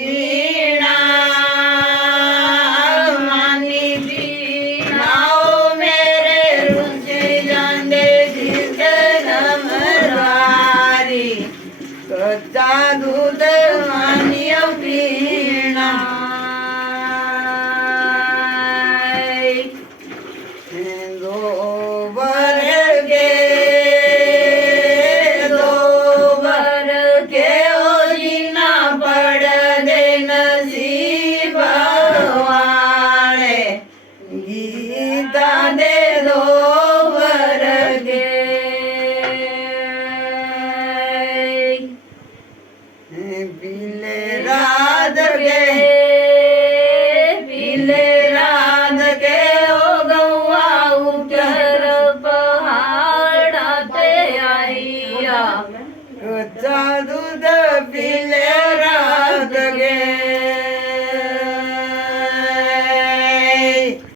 पीना मानी पीनाओ मेरे रुंझे जांदे जिंदन मरवारी कच्चा दूध मानियो पीना दे दो वर्गे बिले रात गे